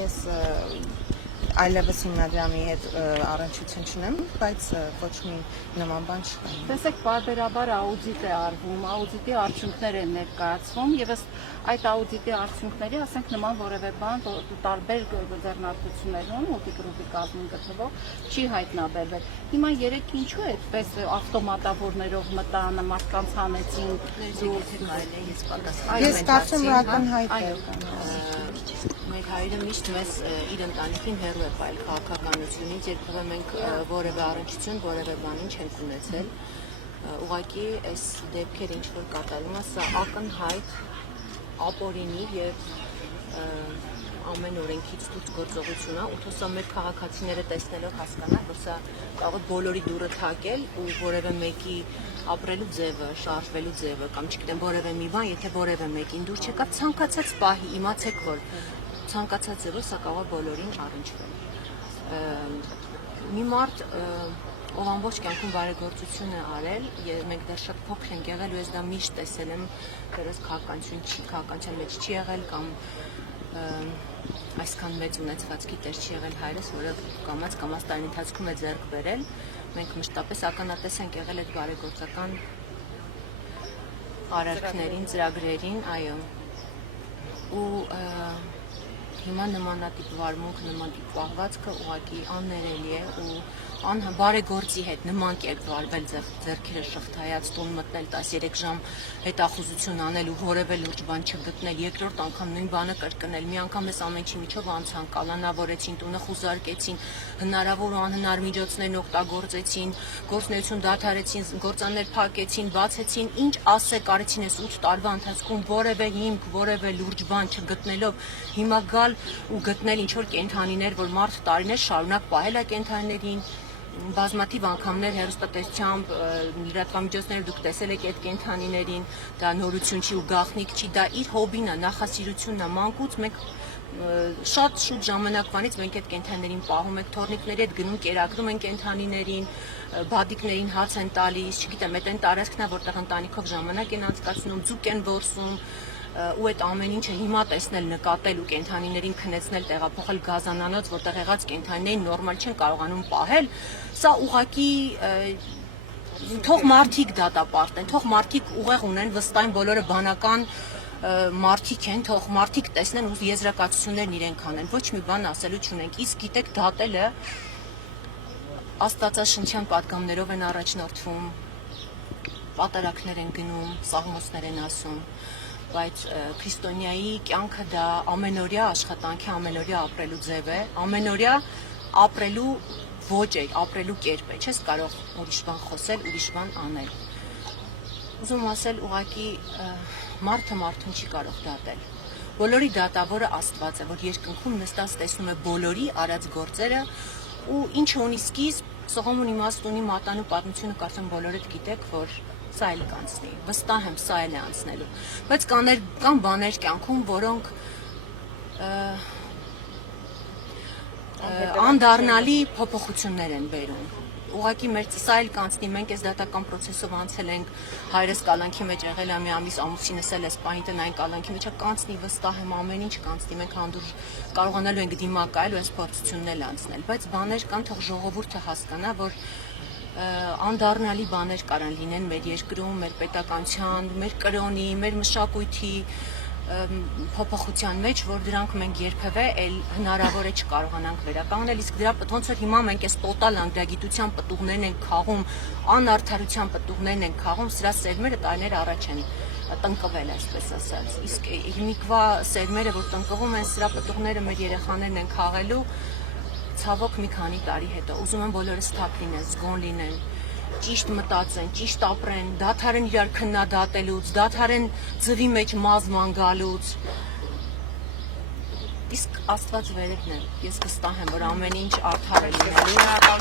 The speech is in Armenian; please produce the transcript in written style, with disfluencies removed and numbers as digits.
ես այլևս հիմնադրամի հետ առնչություն չունեմ, բայց ոչ մի նման բան չկա։ Տեսեք, բարբերաբար աուդիտ է արվում, աուդիտի արդյունքներ են ներկայացվում եւ ըստ այդ աուդիտի արդյունքների, ասենք նման որևէ բան տարբեր ձեռնարկություններում մուլտիգրուպի կազմում գտնվող չի հայտնաբերվել։ Հիմա երեք ինչու է այդպես ավտոմատավորներով մտան, մարդկանց հանեցին, Ես կարծում եմ ակնհայտ է։ Մենք հայրը միշտ մեզ իր ընտանիքին հեռու է պայել քաղաքականությունից, երբևէ մենք որևէ առնչություն, որևէ բանին չենք ունեցել։ Ուղղակի այս դեպքերը ինչ որ կատարվում է, սա ակնհայտ ապօրինի եւ ամեն օրենքից դուրս գործողություն է, ու թող մեր քաղաքացիները տեսնելով հասկանան, որ սա կարող է բոլորի դուրը թակել ու որևէ մեկի ապրելու ձևը, շարժվելու ձևը կամ չգիտեմ որևէ մի բան, եթե որևէ մեկին դուր չեկա, ցանկացած պահի իմացեք, որ ցանկացած ձևով սա կարող է բոլորին առնչվել։ Մի մարդ, ով ամբողջ կյանքում բարեգործություն է արել, մենք դեռ շատ փոքր ենք եղել ու ես դա միշտ տեսել եմ, դեռս քաղաքականության մեջ չի եղել կամ այսքան մեծ ունեցվածքի տեր չի եղել հայրս, որը կամաց տարի ընթացքում է ձեռք բերել, մենք մշտապես ականատես ենք եղել այդ բարեգործական արարքներին, ծրագրերին, այո, ու հիմա նմանատիպ վարմունք, նմանատիպ պահվածքը ուղղակի աններելի է ու բարեգործի հետ նման կերպ վարվել ձեռքերը շղթայած տուն մտնել 13 ժամ հետախուզություն անել ու որևէ լուրջ բան չգտնել, երկրորդ անգամ նույն բանը կրկնել, մի անգամ էս ամեն ինչի միջով անցան, կալանավորեցին, տունը խուզարկեցին, հնարավոր ու անհնար միջոցներն օգտագործեցին, գործունեություն դադարեցին, գործաներ փակեցին, բացեցին, ինչ ասեք արեցին այս 8 տարվա ընթացքում որևէ հիմք, որևէ լուրջ բան չգտնելով, հիմա գալ ու գտնել ինչ որ կենդանիներ, որ մարդ տարիներ շարունակ պահել է կենդանիներին, բազմաթիվ անգամներ հեռուստատեսությամբ, լրատվամիջոցները դուք տեսել եք այդ կենդանիներին, դա նորություն չի ու գաղտնիք չի, դա իր հոբին է, նախասիրությունն է, մանկուց մենք շատ շուտ ժամանակվանից մենք այդ կենդանիներին պահում ենք, թորնիկների հետ գնում, կերակրում են կենդանիներին, բադիկներին հաց են տալիս, չգիտեմ, այդ այն տարածքն է, որտեղ ընտանիքով ժամանակ են անցկացնում, ձուկ են որսում, ու այդ ամեն ինչը հիմա տեսնել, նկատել ու կենդանիներին քնեցնել, տեղափոխել գազանանոց, որտեղ եղած կենդանիներին նորմալ չեն կարողանում պահել, սա ուղղակի թող մարդիկ դատապարտեն, թող մարդիկ ուղեղ ունեն, վստահ բոլորը բանական մարդիկ են, թող մարդիկ տեսնեն ու եզրակացություններն իրենք անեն, ոչ մի բան ասելու չունենք, իսկ գիտեք դատելը աստվածաշնչյան պատգամներով են առաջնորդվում, պատարակներ են գնում, սաղմոսներ են ասում, բայց քրիստոնյայի կյանքը դա ամենօրյա աշխատանքի, ամենօրյա ապրելու ձև է, ամենօրյա ապրելու ոճ է, ապրելու կերպ է, չես կարող ուրիշ բան խոսել, ուրիշ բան անել։ Ուզում ասել, ուղղակի մարդը մարդուն չի կարող դատել։ Բոլորի դատավորը Աստված է, որ երկնքում նստած տեսնում է բոլորի արած գործերը ու ինչը ունի սկիզբ, սողոմ ունի իմաստ ունի մատանու պատմությունը կարծեմ բոլորդ գիտեք, որ սա էլ կանցնի, վստահ եմ սա էլ է անցնելու, բայց կան բաներ կյանքում, որոնք անդառնալի փոփոխություններ են բերում, ուղղակի մեր սա էլ կանցնի, մենք այս դատական պրոցեսով անցել ենք, հայրս կալանքի մեջ եղել է մի ամիս, ամուսինս էլ էս պահին տնային կալանքի մեջ կանցնի, վստահ եմ ամեն ինչ կանցնի, մենք հանդուրժ կարողանալու ենք դիմակայել ու այս փորձությունն էլ անցնել, բայց բաներ կան, թող ժողովուրդը հասկանա, որ անդառնալի բաներ կարան լինեն մեր երկրում, մեր պետականության, մեր կրոնի, մեր մշակույթի փոփոխության մեջ, որ դրանք մենք երբևէ էլ հնարավոր է չկարողանանք վերականգնել, իսկ դրա ոնց որ հիմա մենք այս տոտալ անդրագիտության պտուղներն ենք խաղում, անարդարության պտուղներն ենք խաղում, սրա սերմերը տարիներ առաջ են տնկվել, այսպես ասած, իսկ հիմիկվա սերմերը, որ տնկվում են, սրա պտուղները մեր երեխաներն են խաղելու, ցավոք մի քանի տարի հետո, ուզում եմ բոլորը սթափ լինեն, զգոն լինեն, ճիշտ մտածեն, ճիշտ ապրեն, դադարեն իրար քննադատելուց, դադարեն ձվի մեջ մազման գալուց, իսկ Աստված վերևն է, ես վստահ եմ, որ ամեն ինչ արդար է լինելու։